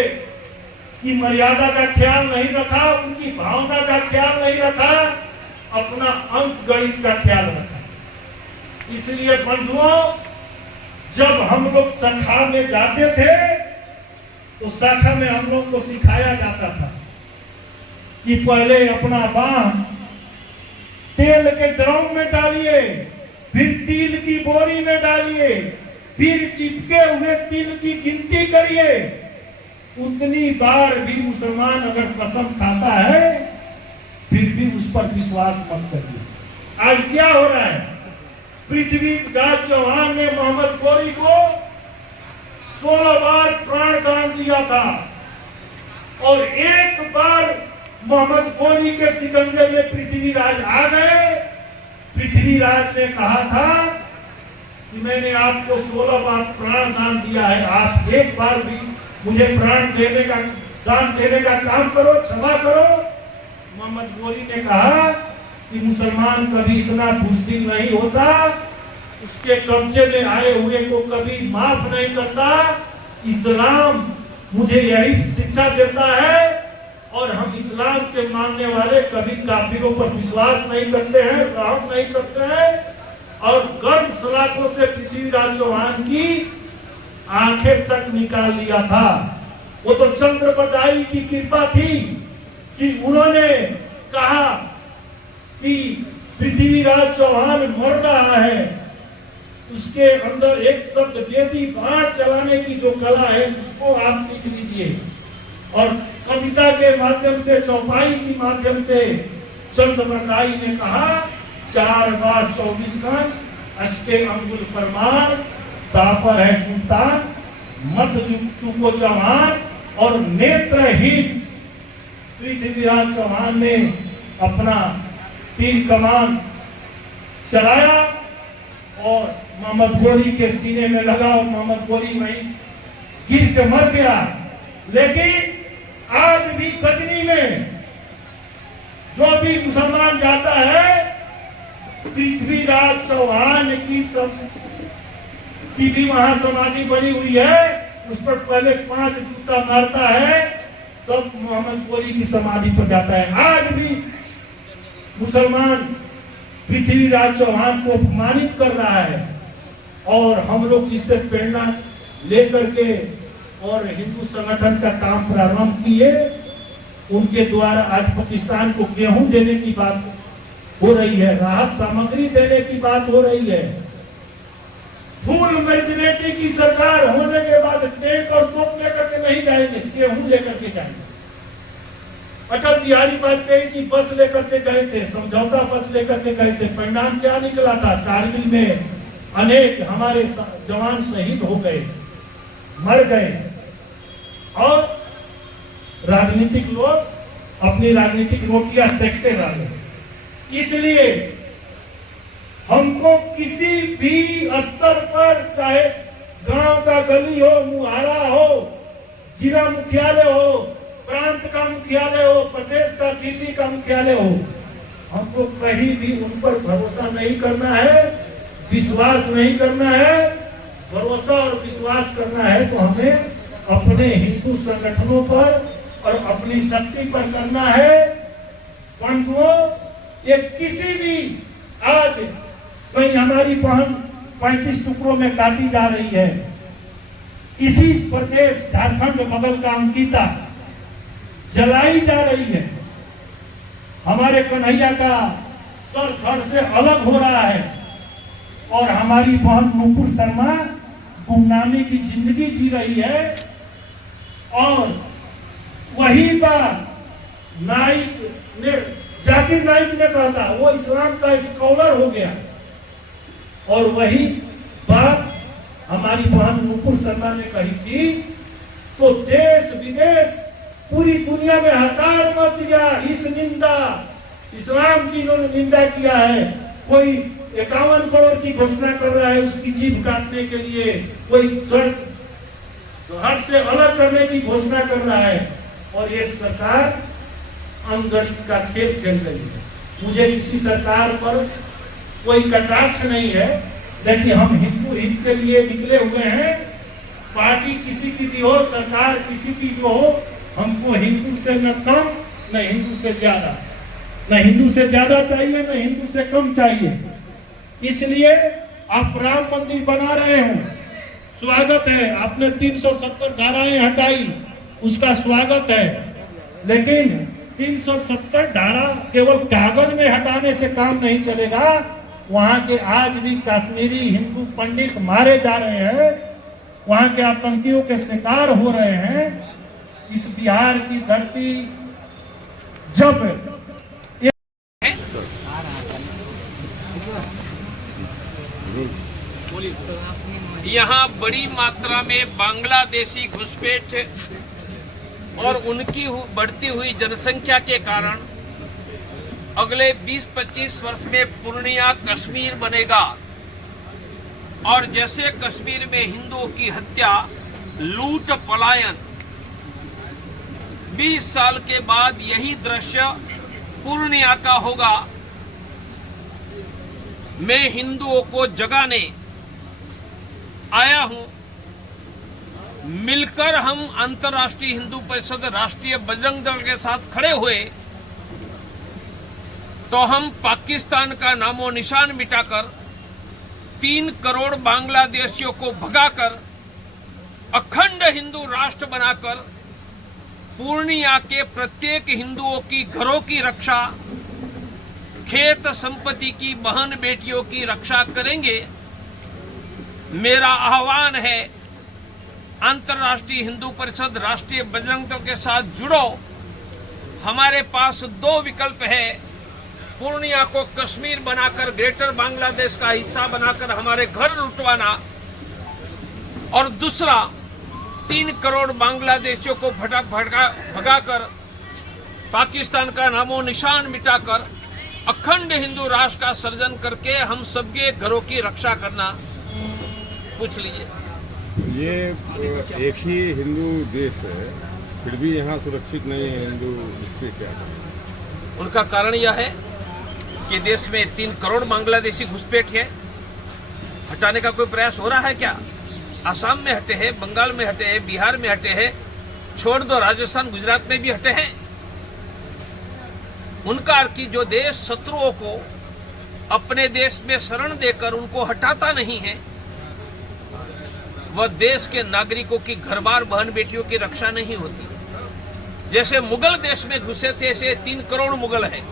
की मर्यादा का ख्याल नहीं रखा, उनकी भावना का ख्याल नहीं रखा, अपना अंक गणित का ख्याल रखा। इसलिए बंधुओं, जब हम लोग शाखा में जाते थे तो शाखा में हम लोग को सिखाया जाता था कि पहले अपना बांह तेल के ड्रम में डालिए, फिर तिल की बोरी में डालिए, फिर चिपके हुए तिल की गिनती करिए। उतनी बार भी मुसलमान अगर कसम खाता है फिर भी उस पर विश्वास मत करिए। आज क्या हो रहा है? पृथ्वीराज चौहान ने मोहम्मद गोरी को 16 बार प्राण दान दिया था और एक बार मोहम्मद गोरी के शिकंजे में पृथ्वीराज आ गए। पृथ्वीराज ने कहा था कि मैंने आपको 16 बार प्राण दान दिया है, आप एक बार भी मुझे प्राण देने का दान देने का काम करो, क्षमा करो। मोहम्मद गोरी ने कहा कि मुसलमान कभी इतना बुज़दिल नहीं होता, उसके कब्जे में आए हुए को कभी माफ नहीं करता। इस्लाम मुझे यही शिक्षा देता है और हम इस्लाम के मानने वाले कभी काफिरों पर विश्वास नहीं करते हैं, रहम नहीं करते हैं। और गर्भ सलाखों से पृथ्वीराज चौहान की आंखें तक निकाल लिया था। वो तो चंद्रबरदाई की कृपा थी कि उन्होंने कहा कि पृथ्वीराज चौहान मर रहा है, उसके अंदर एक शब्द वेदी बाण चलाने की जो कला है उसको आप सीख लीजिए। और कविता के माध्यम से, चौपाई के माध्यम से चंद्रबरदाई ने कहा 4 बार 24 का अष्टे अंगुल परमार, तापर है सुल्तान, मत चूको चौहान। और नेत्रहीन पृथ्वीराज चौहान ने अपना तीर कमान चलाया और मोहम्मद गोरी के सीने में लगा और मोहम्मद गोरी वहीं गिर के मर गया। लेकिन आज भी गजनी में जो भी मुसलमान जाता है, पृथ्वीराज चौहान की भी वहां समाधि बनी हुई है, उस पर पहले 5 जूता मारता है तब तो मोहम्मद गोरी की समाधि पर जाता है। आज भी मुसलमान पृथ्वीराज चौहान को अपमानित कर रहा है और हम लोग जिससे प्रेरणा लेकर के और हिंदू संगठन का काम प्रारंभ किए, उनके द्वारा आज पाकिस्तान को गेहूं देने की बात हो रही है, राहत सामग्री देने की बात हो रही है। फुल मेजोरिटी की सरकार होने के बाद टैंक और तोप लेकर के नहीं जाएंगे, गेहूं लेकर के जाएंगे। अटल बिहारी वाजपेयी जी बस लेकर के गए थे, समझौता बस लेकर के गए थे। परिणाम क्या निकला था? कारगिल में अनेक हमारे जवान शहीद हो गए, मर गए, और राजनीतिक लोग अपनी राजनीतिक रोटियां सेकते रहे। इसलिए हमको किसी भी स्तर पर, चाहे गांव का गली हो, मुहारा हो, जिला मुख्यालय हो, प्रांत का मुख्यालय हो, प्रदेश का दिल्ली का मुख्यालय हो, हमको कहीं भी उन पर भरोसा नहीं करना है, विश्वास नहीं करना है। भरोसा और विश्वास करना है तो हमें अपने हिंदू संगठनों पर और अपनी शक्ति पर करना है। बंधुओं, ये किसी भी, आज कहीं हमारी बहन 35 टुकड़ों में काटी जा रही है, इसी प्रदेश झारखंड बगल का अंकिता जलाई जा रही है, हमारे कन्हैया का सर धड़ से अलग हो रहा है, और हमारी बहन नुपुर शर्मा गुमनामी की जिंदगी जी रही है। और वही बात नाइक ने, जाकिर नाइक ने कहा था, वो इस्लाम का स्कॉलर हो गया, और वही बात हमारी बहन नुपुर शर्मा ने कही थी। तो देश विदेश पूरी दुनिया में हकार मच गया इस निंदा, इस्लाम की इन्होंने निंदा किया है। कोई 51 करोड़ की घोषणा कर रहा है उसकी जीभ काटने के लिए, कोई हद से अलग करने की घोषणा कर रहा है, और ये सरकार अंगणित का खेल खेल रही है। मुझे किसी सरकार पर कोई कटाक्ष नहीं है, लेकिन हम हिंदू हित के लिए निकले हुए हैं। पार्टी किसी की भी हो, सरकार किसी की भी हो, हमको हिंदू से न कम न हिंदू से ज्यादा, न हिंदू से ज्यादा चाहिए न हिंदू से कम चाहिए। इसलिए आप राम मंदिर बना रहे हो, स्वागत है। आपने 370 धाराएं हटाई, उसका स्वागत है, लेकिन 370 धारा केवल कागज में हटाने से काम नहीं चलेगा। वहां के आज भी कश्मीरी हिंदू पंडित मारे जा रहे हैं, वहां के आतंकियों के शिकार हो रहे हैं। इस बिहार की धरती जब यहाँ बड़ी मात्रा में बांग्लादेशी घुसपैठ और उनकी बढ़ती हुई जनसंख्या के कारण अगले 20-25 वर्ष में पूर्णिया कश्मीर बनेगा, और जैसे कश्मीर में हिंदुओं की हत्या, लूट, पलायन, 20 साल के बाद यही दृश्य पूर्णिया का होगा। मैं हिंदुओं को जगाने आया हूं। मिलकर हम अंतर्राष्ट्रीय हिंदू परिषद, राष्ट्रीय बजरंग दल के साथ खड़े हुए तो हम पाकिस्तान का नामो निशान मिटाकर 3 करोड़ बांग्लादेशियों को भगाकर अखंड हिंदू राष्ट्र बनाकर पूर्णिया के प्रत्येक हिंदुओं की घरों की रक्षा, खेत संपत्ति की, बहन बेटियों की रक्षा करेंगे। मेरा आह्वान है, अंतर्राष्ट्रीय हिंदू परिषद, राष्ट्रीय बजरंग दल के साथ जुड़ो। हमारे पास 2 विकल्प है, पूर्णिया को कश्मीर बनाकर, ग्रेटर बांग्लादेश का हिस्सा बनाकर हमारे घर लुटवाना, और दूसरा 3 करोड़ बांग्लादेशियों को भगाकर पाकिस्तान का नामो निशान मिटाकर अखंड हिंदू राष्ट्र का सर्जन करके हम सबके घरों की रक्षा करना। पूछ लीजिए। ये एक ही हिंदू देश है, फिर भी यहाँ सुरक्षित नहीं है हिंदू, इसके क्या है? उनका कारण यह है कि देश में 3 करोड़ बांग्लादेशी घुसपैठ है। हटाने का कोई प्रयास हो रहा है क्या? आसाम में हटे हैं, बंगाल में हटे हैं, बिहार में हटे हैं, छोड़ दो राजस्थान, गुजरात में भी हटे हैं। उनका कि जो देश शत्रुओं को अपने देश में शरण देकर उनको हटाता नहीं है, वह देश के नागरिकों की घर-बार, बहन बेटियों की रक्षा नहीं होती। जैसे मुगल देश में घुसे थे, ऐसे 3 करोड़ मुगल हैं।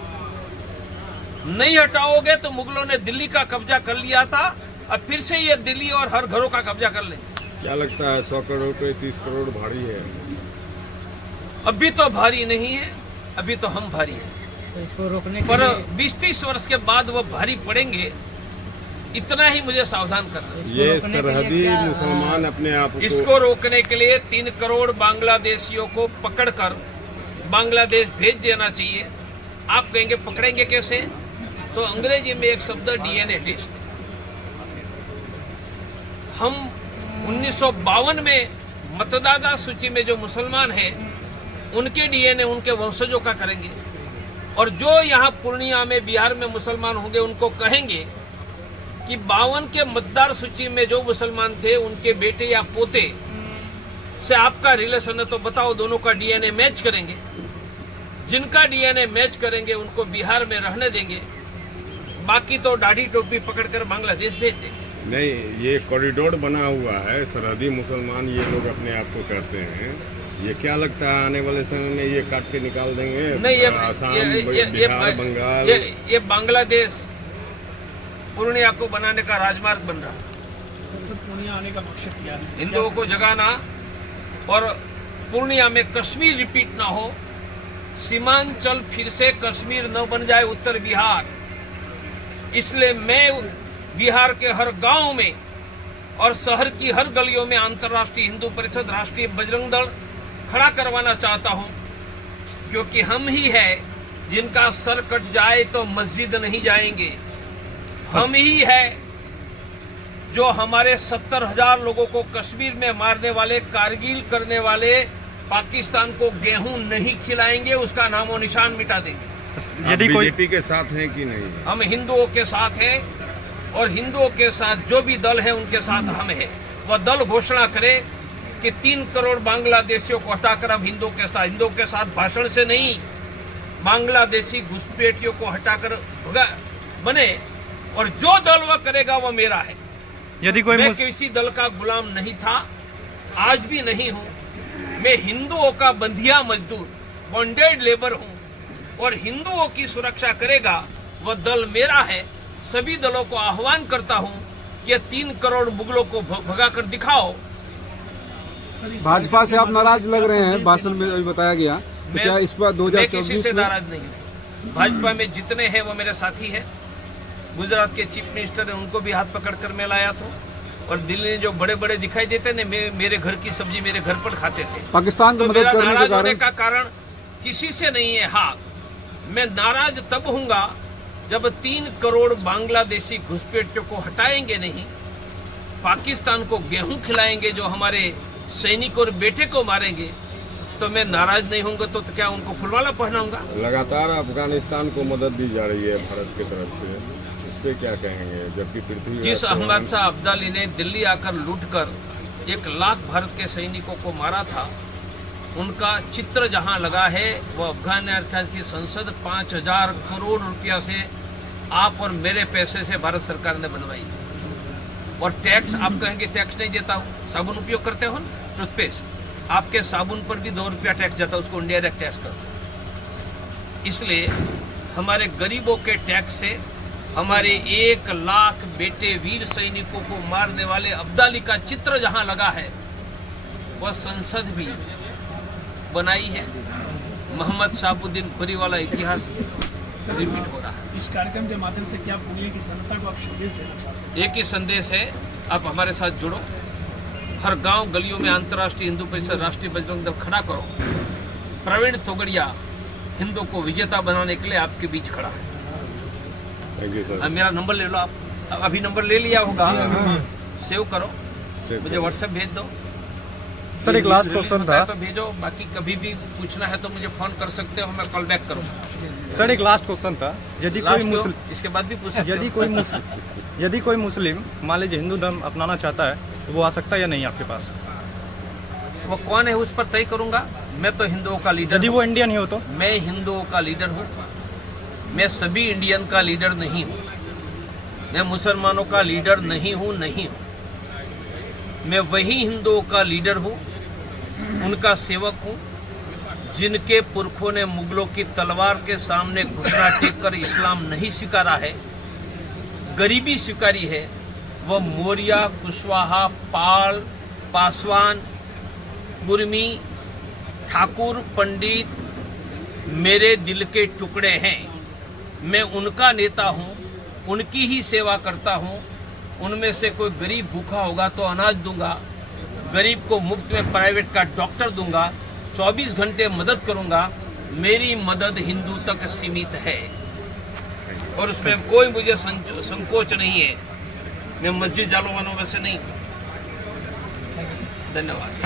नहीं हटाओगे तो मुगलों ने दिल्ली का कब्जा कर लिया था, अब फिर से ये दिल्ली और हर घरों का कब्जा कर लेंगे। क्या लगता है 100 करोड़ पे 30 करोड़ भारी है? अभी तो भारी नहीं है, अभी तो हम भारी हैं, तो इसको रोकने के पर लिए 20-30 वर्ष के बाद वो भारी पड़ेंगे, इतना ही मुझे सावधान करना है। ये रोकने के लिए सरहदी क्या, मुसलमान अपने आप को इसको रोकने के लिए 3 करोड़ बांग्लादेशियों को पकड़कर बांग्लादेश भेज देना चाहिए। आप कहेंगे पकड़ेंगे कैसे? तो अंग्रेजी में एक शब्द डीएनए टेस्ट। हम 1952 में मतदाता सूची में जो मुसलमान हैं उनके डीएनए उनके वंशजों का करेंगे, और जो यहाँ पूर्णिया में बिहार में मुसलमान होंगे उनको कहेंगे कि 52 के मतदार सूची में जो मुसलमान थे उनके बेटे या पोते से आपका रिलेशन है तो बताओ, दोनों का डीएनए मैच करेंगे। जिनका डीएनए मैच करेंगे उनको बिहार में रहने देंगे, बाकी तो दाढ़ी टोपी पकड़कर बांग्लादेश भेज देंगे। नहीं, ये कॉरिडोर बना हुआ है, सरहदी मुसलमान ये लोग अपने आप को कहते हैं। ये क्या लगता है आने वाले समय में ये काट के निकाल देंगे? नहीं, आसाम, ये बिहार, बंगाल, ये बांग्लादेश पूर्णिया को बनाने का राजमार्ग बन रहा है। पूर्णिया आने का मकसद क्या है? हिंदुओं को जगाना और पूर्णिया में कश्मीर रिपीट ना हो, सीमांचल फिर से कश्मीर न बन जाए उत्तर बिहार। इसलिए मैं बिहार के हर गांव में और शहर की हर गलियों में अंतर्राष्ट्रीय हिंदू परिषद, राष्ट्रीय बजरंग दल खड़ा करवाना चाहता हूं, क्योंकि हम ही है जिनका सर कट जाए तो मस्जिद नहीं जाएंगे। हम ही है जो हमारे 70,000 लोगों को कश्मीर में मारने वाले, कारगिल करने वाले पाकिस्तान को गेहूं नहीं खिलाएंगे, उसका नामो निशान मिटा देंगे। यदि बीजेपी के साथ हैं कि नहीं? हम हिंदुओं के साथ हैं, और हिंदुओं के साथ जो भी दल है उनके साथ हम हैं। वह दल घोषणा करे कि 3 करोड़ बांग्लादेशियों को हटाकर हम हिंदुओं के साथ भाषण से नहीं, बांग्लादेशी घुसपैठियों को हटाकर बने, और जो दल वह करेगा वह मेरा है। यदि कोई मैं किसी दल का गुलाम नहीं था, आज भी नहीं हूं। मैं हिंदुओं का बंधिया मजदूर, बॉन्डेड लेबर हूं, और हिंदुओं की सुरक्षा करेगा वह दल मेरा है। सभी दलों को आह्वान करता हूं कि ये 3 करोड़ मुगलों को भगाकर दिखाओ। भाजपा से आप नाराज लग रहे हैं, भाषण में अभी बताया गया, तो क्या इस बार मैं किसी 2024 से में नाराज नहीं हूं। भाजपा में जितने हैं वो मेरे साथी हैं। गुजरात के चीफ मिनिस्टर हैं, उनको भी हाथ पकड़कर मैं लाया था, और दिल्ली में जो बड़े बड़े दिखाई देते ने, मेरे घर की सब्जी मेरे घर पर खाते थे। पाकिस्तान को तो मदद मेरा करने नाराज के होने कारण का कारण किसी से नहीं है। हाँ, मैं नाराज तब हूंगा जब 3 करोड़ बांग्लादेशी घुसपैठियों को हटाएंगे नहीं, पाकिस्तान को गेहूं खिलाएंगे जो हमारे सैनिक और बेटे को मारेंगे, तो मैं नाराज नहीं होऊंगा। तो क्या उनको फुलवाला पहनाऊंगा? लगातार अफगानिस्तान को मदद दी जा रही है भारत की तरफ से, इस पे क्या कहेंगे? जबकि पृथ्वी जिस अहमद शाह अब्दाली ने दिल्ली आकर लूटकर 1 लाख भारत के सैनिकों को मारा था, उनका चित्र जहां लगा है वो अफगानिस्तान की संसद 5,000 करोड़ रुपया से आप और मेरे पैसे से भारत सरकार ने बनवाई। और टैक्स, आप कहेंगे टैक्स नहीं देता हूँ, साबुन उपयोग करते हो ना, टूथपेस्ट, आपके साबुन पर भी 2 रुपया टैक्स जाता है, उसको इंडायरेक्ट टैक्स करते हैं। इसलिए हमारे गरीबों के टैक्स से हमारे 1 लाख बेटे वीर सैनिकों को मारने वाले अब्दाली का चित्र जहां लगा है, वह संसद भी बनाई है। मोहम्मद शाहबुद्दीन खुरी वाला इतिहास रिपीट हो रहा है। इस कार्यक्रम के माध्यम से क्या पूर्णिया की जनता को आप संदेश देना चाहते हैं? एक ही संदेश है, आप हमारे साथ जुड़ो, हर गांव गलियों में अंतर्राष्ट्रीय हिंदू परिषद, राष्ट्रीय बजरंग दल खड़ा करो। प्रवीण तोगड़िया हिंदू को विजेता बनाने के लिए आपके बीच खड़ा है। Thank you sir. अब मेरा नंबर ले लो, आप अभी नंबर ले लिया होगा, सेव करो, मुझे व्हाट्सएप भेज दो। सर एक लास्ट क्वेश्चन था, तो भेजो, बाकी कभी भी पूछना है तो मुझे फोन कर सकते हो, मैं कॉल बैक करूँगा। सर एक लास्ट क्वेश्चन था, यदि कोई मुस्लिम, इसके बाद भी पूछ सकते हो। यदि कोई मुस्लिम मान लीजिए हिंदू धर्म अपनाना चाहता है, तो वो आ सकता है या नहीं आपके पास? वो कौन है उस पर तय करूंगा। मैं तो हिंदुओं का लीडर यदि हूं। वो इंडियन ही हो तो? मैं हिंदुओं का लीडर हूँ, मैं सभी इंडियन का लीडर नहीं हूँ। मैं मुसलमानों का लीडर नहीं हूँ। मैं वही हिंदुओं का लीडर हूँ, उनका सेवक हूँ, जिनके पुरखों ने मुगलों की तलवार के सामने घुटना टेककर इस्लाम नहीं स्वीकारा है, गरीबी स्वीकारी है, वह मौर्य, कुशवाहा, पाल, पासवान, कुर्मी, ठाकुर, पंडित मेरे दिल के टुकड़े हैं। मैं उनका नेता हूँ, उनकी ही सेवा करता हूँ। उनमें से कोई गरीब भूखा होगा तो अनाज दूंगा, गरीब को मुफ्त में प्राइवेट का डॉक्टर दूंगा, 24 घंटे मदद करूंगा। मेरी मदद हिंदू तक सीमित है और उसमें कोई मुझे संकोच नहीं है। मैं मस्जिद जाने वालों में से नहीं। धन्यवाद।